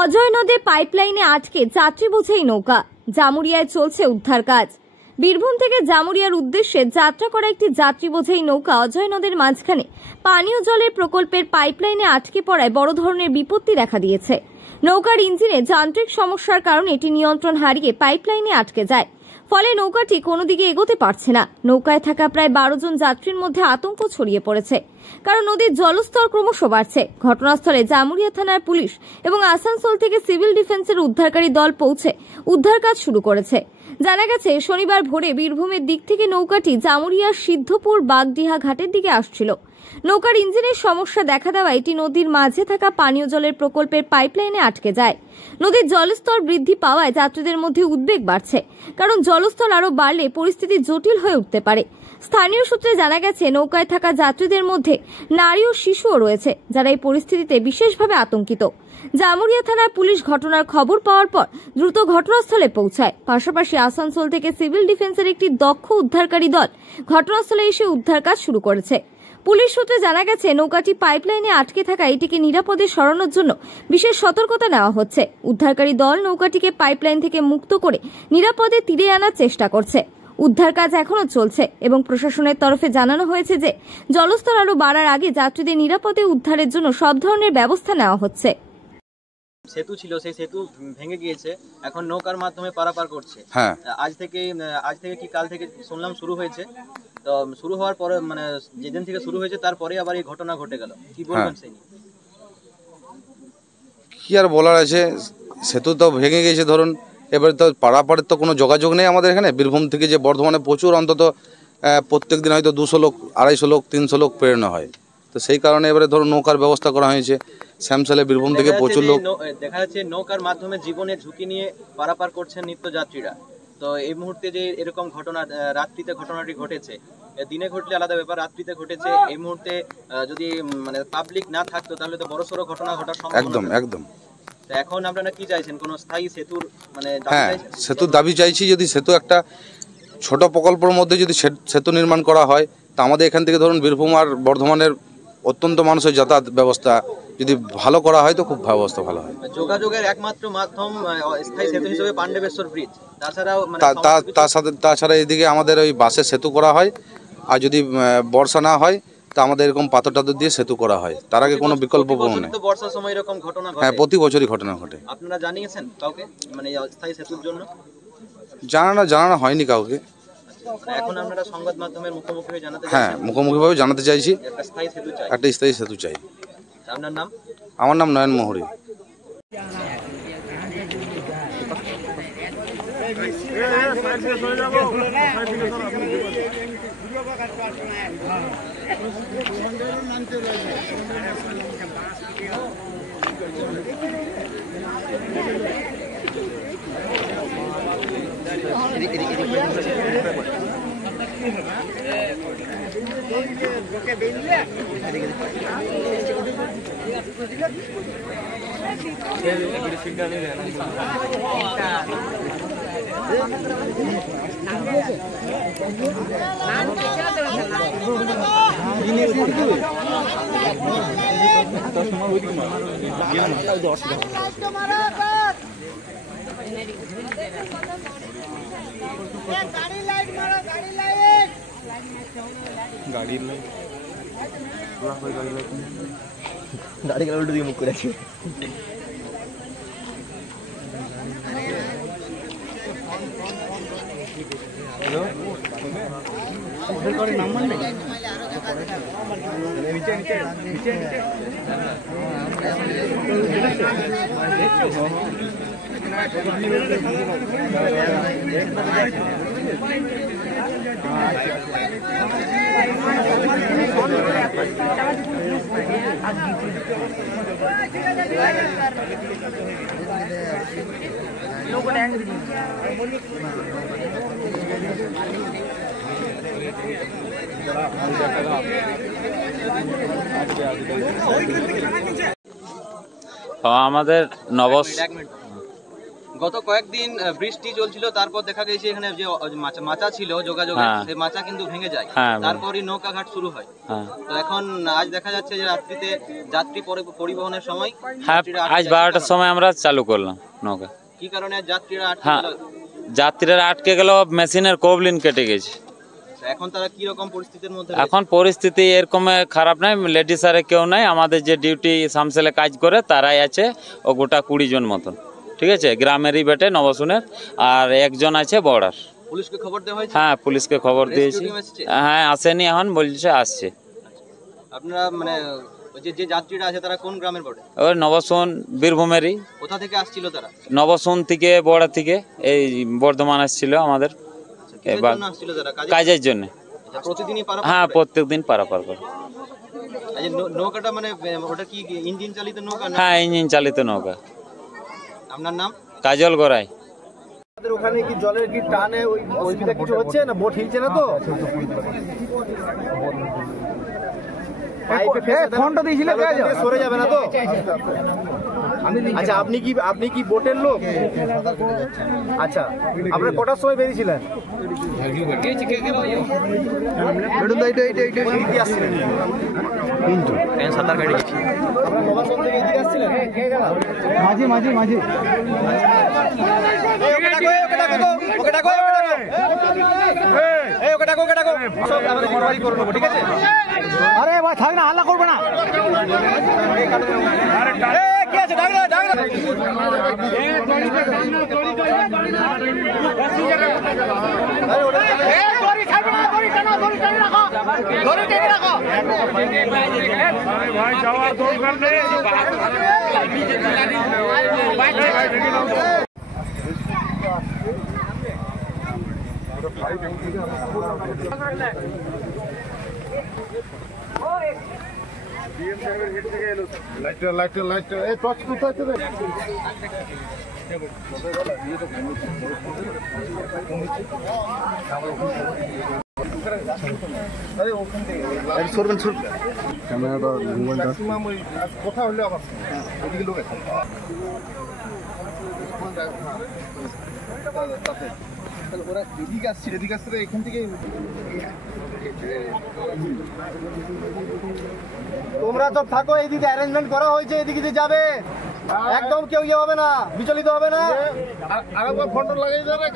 অজয় নদে পাইপলাইনে আটকে যাত্রী বোঝাই নৌকা, জামুরিয়ায় চলছে উদ্ধার কাজ। বীরভূম থেকে জামুরিয়ার উদ্দেশ্যে যাত্রা করা একটি যাত্রী বোঝাই নৌকা অজয় নদের মাঝখানে পানীয় জলের প্রকল্পের পাইপলাইনে আটকে পড়ায় বড় ধরনের বিপত্তি দেখা দিয়েছে। নৌকার ইঞ্জিনে যান্ত্রিক সমস্যার কারণে এটি নিয়ন্ত্রণ হারিয়ে পাইপলাইনে আটকে যায়। ফলে নৌকাটি কোনো দিকে এগোতে পারছে না। নৌকায় থাকা প্রায় 12 জন যাত্রীর মধ্যে আতঙ্ক ছড়িয়ে পড়েছে, কারণ নদীর জলস্তর ক্রমশ বাড়ছে। ঘটনাস্থলে জামুরিয়া থানার পুলিশ এবং আসানসোল থেকে সিভিল ডিফেন্সের উদ্ধারকারী দল পৌঁছে উদ্ধার কাজ শুরু করেছে। জানা গেছে, শনিবার ভোরে বীরভূমের দিক থেকে নৌকাটি জামুরিয়ার সিদ্ধপুর বাগডিহা ঘাটের দিকে আসছিল। নৌকার ইঞ্জিনের সমস্যা দেখা দেওয়ায় এটি নদীর মাঝে থাকা পানীয় জলের প্রকল্পের পাইপলাইনে আটকে যায়। নদীর জলস্তর বৃদ্ধি পাওয়ায় যাত্রীদের মধ্যে উদ্বেগ বাড়ছে, কারণ জলস্তর আরও বাড়লে পরিস্থিতি জটিল হয়ে উঠতে পারে। স্থানীয় সূত্রে জানা গেছে, নৌকায় থাকা যাত্রীদের মধ্যে নারী ও শিশুও রয়েছে, যারা এই পরিস্থিতিতে বিশেষভাবে আতঙ্কিত। জামুরিয়া থানার পুলিশ ঘটনার খবর পাওয়ার পর দ্রুত ঘটনাস্থলে পৌঁছায়। পাশাপাশি আসানসোল থেকে সিভিল ডিফেন্সের একটি দক্ষ উদ্ধারকারী দল ঘটনাস্থলে এসে উদ্ধার কাজ শুরু করেছে। পুলিশ সূত্রে জানা গেছে, নৌকাটি পাইপলাইনে আটকে থাকা এটিকে নিরাপদে সরানোর জন্য বিশেষ সতর্কতা নেওয়া হচ্ছে। উদ্ধারকারী দল নৌকাটিকে পাইপলাইন থেকে মুক্ত করে নিরাপদে তীরে আনার চেষ্টা করছে। উদ্ধার কাজ এখনো চলছে এবং প্রশাসনের তরফে জানানো হয়েছে যে জলস্তর আরো বাড়ার আগে যাত্রীদের নিরাপদে উদ্ধারের জন্য সব ধরনের ব্যবস্থা নেওয়া হচ্ছে। সেতু ছিল, সেই সেতু ভেঙে গিয়েছে, এখন নৌকার মাধ্যমে পারাপার করছে। আজ থেকে কি কাল থেকে শুনলাম শুরু হয়েছে। তো শুরু হওয়ার পরে, মানে যেদিন থেকে শুরু হয়েছে তারপরে আবার এই ঘটনা ঘটে গেল। কি বলবেন সেই নিয়ে? কি আর বলার আছে, সেতু তো ভেঙে গেছে ধরুন, এবারে তো পারাপারের তো কোনো যোগাযোগ নেই আমাদের এখানে। বীরভূম থেকে যে বর্ধমানে প্রচুর, অন্তত প্রত্যেক দিন হয়তো 200 লোক, 250 লোক, 300 লোক প্রেরণা হয়। তো সেই কারণে এবারে ধরুন নৌকার ব্যবস্থা করা হয়েছে। শ্যামসালে বীরভূম থেকে প্রচুর লোক, দেখা যাচ্ছে নৌকার মাধ্যমে জীবনের ঝুঁকি নিয়ে পারাপার করছেন নিত্যযাত্রীরা। তো এই মুহূর্তে যে এরকম ঘটনা, রাত্রিতে ঘটনাটি ঘটেছে, দিনে ঘটলে আলাদা ব্যাপার, রাত্রিতে ঘটেছে। এই মুহূর্তে যদি মানে পাবলিক না থাকতো তাহলে তো বড়সড় ঘটনা ঘটার সম্ভাবনা। একদম। এখন আপনারা কি চাইছেন? কোন স্থায়ী সেতুর মানে সেতুর দাবি চাইছি। যদি সেতু একটা ছোট প্রকল্পের মধ্যে যদি সেতু নির্মাণ করা হয়, তা আমাদের এখান থেকে ধরুন বীরভূম আর বর্ধমানের অত্যন্ত মানুষের যাতায়াত ব্যবস্থা যদি ভালো করা হয় তো খুব ব্যবস্থা ভালো হয়। যোগাযোগের একমাত্র মাধ্যম স্থায়ী সেতু হিসেবে পাণ্ডবেশ্বর ব্রিজ, তাছাড়া এদিকে আমাদের ওই বাসের সেতু করা হয়। আর যদি বর্ষা না হয় তা আমাদের এরকম পাথর টাথর দিয়ে সেতু করা হয়। তার আগে কোনো বিকল্প নেই। বর্ষার সময় এরকম ঘটনা ঘটে? হ্যাঁ, প্রতি বছরই ঘটনা ঘটে। আপনারা জানিয়েছেন কাউকে, মানে স্থায়ী সেতুর জন্য? জানানো হয়নি কাউকে। এখন আপনারা সংবাদ মাধ্যমের মুখোমুখি হয়ে জানাতে চাইছেন? হ্যাঁ, মুখোমুখিভাবে জানাতে চাইছি। একটা স্থায়ী সেতু চাই। একটা স্থায়ী সেতু চাই। আপনার নাম? আমার নাম নয়ন মোহরি। গাড়ি উল্টো দিকে মুখ করে আছে। আমাদের গত কয়েকদিন বৃষ্টি চলছিল, তারপর দেখা গেছে এখানে যে মাচা ছিল যোগাযোগের, সেই মাচা কিন্তু ভেঙে যায়, তারপরই নৌকা ঘাট শুরু হয়। তো এখন আজ দেখা যাচ্ছে যে রাত্রিতে যাত্রী পরিবহনের সময় আজ 12টার সময় আমরা চালু করলাম নৌকা। কি কারণে যাত্রীরা যাত্রীরা আটকে গেল, মেশিনের কবলিন কেটে গেছে। এখন তারা কি রকম পরিস্থিতির মধ্যে? এখন পরিস্থিতি এরকম খারাপ নাই, লেডিস আর কেউ নাই, আমাদের যে ডিউটি সামসেলে কাজ করে তারাই আছে, ও গোটা 20 জন মতন, ঠিক আছে, গ্রামেরই বেটে নবসুনের, আর একজন আছে বর্ডার। পুলিশকে খবর দেওয়া হয়েছে? হ্যাঁ, পুলিশকে খবর দিয়েছি। হ্যাঁ, আসেনি, এখন বলছে আসছে। আপনারা মানে যে যাত্রীরা আছে তারা কোন গ্রামের বটে? ওই নবসুন, বীরভূমেরই। কোথা থেকে আসছিল তারা? নবসুন থেকে, বর্ডার থেকে, এই বর্ধমান আসছিল আমাদের কাজের জন্য। প্রতিদিনই পারাপার? হ্যাঁ, প্রত্যেকদিন পারাপার করে। নৌকাটা মানে ওটা কি ইঞ্জিন চালিত নৌকা? হ্যাঁ, ইঞ্জিন চালিত নৌকা। আপনার নাম? কাজল গড়াই। ওখানে কি জলের কি টানে ওইটা কিছু হচ্ছে না? বোট হিলছে না তো? ফোনটা দিয়েছিলে সরে যাবে না তো? আচ্ছা, আপনি কি বোটের লোক? আচ্ছা, আপনারা কটার সময় বেরিয়েছিলেন? সাঁতার কাটে গেছি। মাঝে মাঝে মাঝে ঠিক আছে। আরে ভাই থাক না, হাল্লা করবে না। কি আছে ভাই যাওয়ার দরকার নেই। লাইটার এই টর্চ কোথায় চলে? ক্যামেরাটা কথা হলে আবার ওদিকে লোক আছে। ওরা এদিকে আসছে এখান থেকে। তোমরা সব থাকো, এইদিকে অ্যারেঞ্জমেন্ট করা হয়েছে, এদিকে যাবে, একদম কেউ ইয়ে হবে না, বিচলিত হবে না। আরেকবার ফোনটা লাগিয়ে দেবে।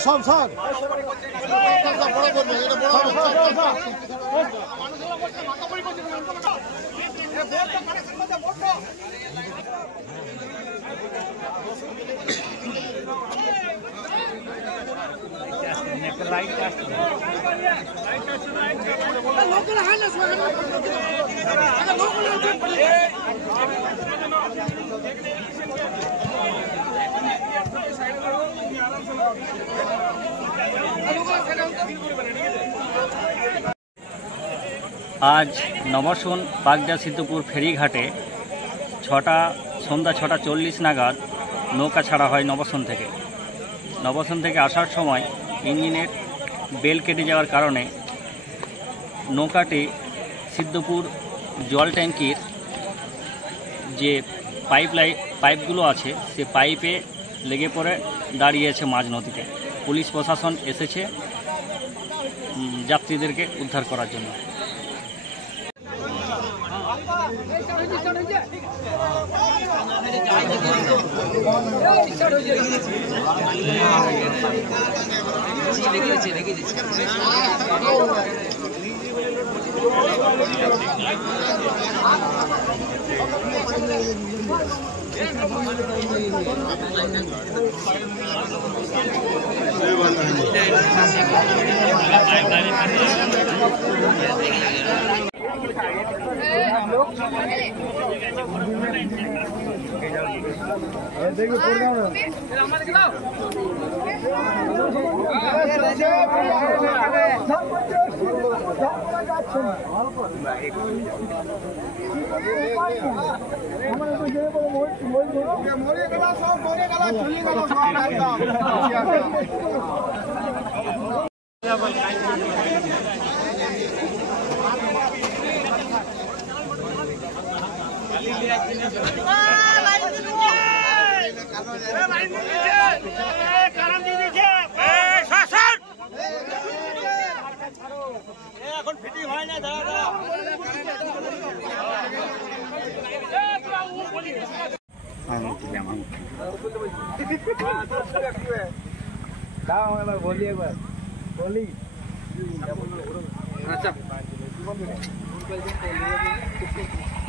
সব সব আজ নবসুন বাগদা সিদ্ধপুর ফেরিঘাটে সন্ধ্যা 6:40 নাগাদ নৌকা ছাড়া হয় নবসুন থেকে। নবসুন থেকে আসার সময় ইঞ্জিনের বেল কেটে যাওয়ার কারণে নৌকাটি সিদ্ধপুর জল ট্যাঙ্কির যে পাইপগুলো আছে সে পাইপে লেগে পড়ে দাঁড়িয়েছে মাঝ নদীতে। পুলিশ প্রশাসন এসেছে যাত্রীদেরকে উদ্ধার করার জন্য।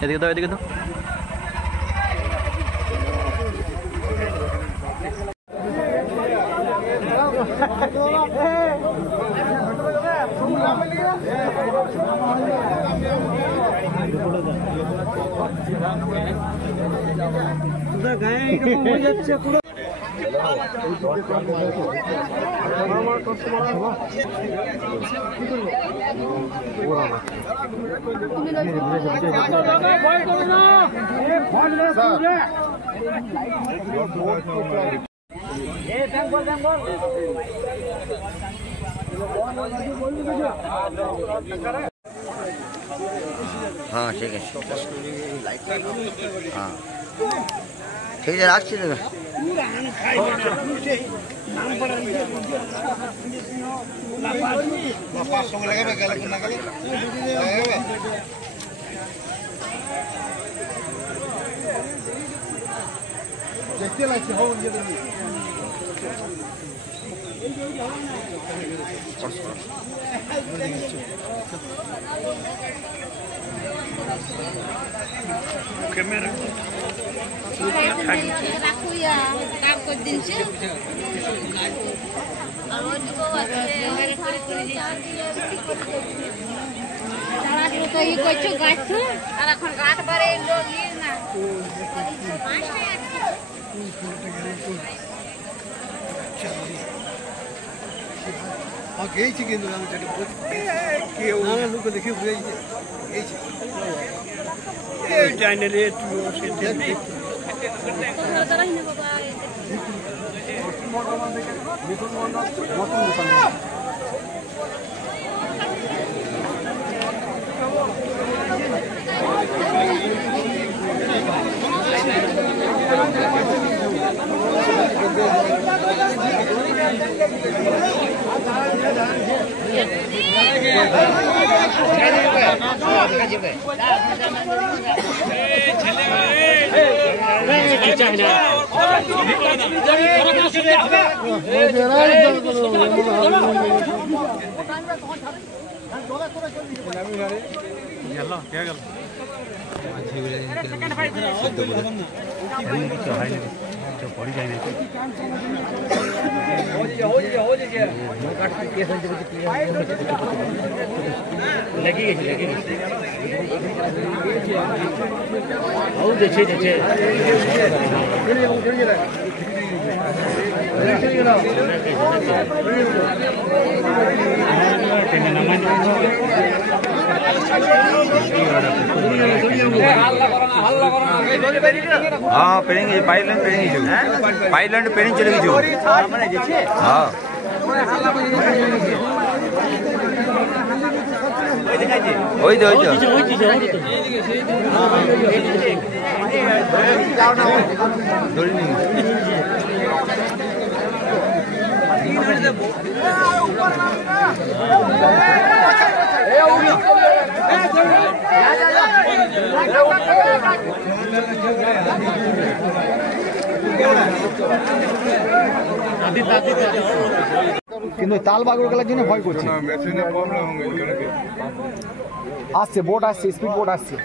এদিকে দাও, এদিকে দাও। हाँ ठीक है, हाँ ठीक है, राखছি না। দেখতে লাগছে হোক যে ক্যামেরা রাখো ইয়া কাম করে দিনছে আর ওই দিব আছে করে করে তারা তো এই কইছো গাছ আর এখন গাছ বারে লোক নিয়ে না গেছি কিন্তু আমি যেটা কেউ লোক দেখে বুঝে গেছি এই চ্যানেলে তুই সেটা हाँ पेरेंगे पाइपलाइन पेरेंगे पाइपलाइन पेरेंग चलेगी जो हाँ ওই তো ধরে নিন কিন্তু তাল বাগর গেলার জন্য ভয় করছে আসছে বোট আসছে স্পিড বোট আসছে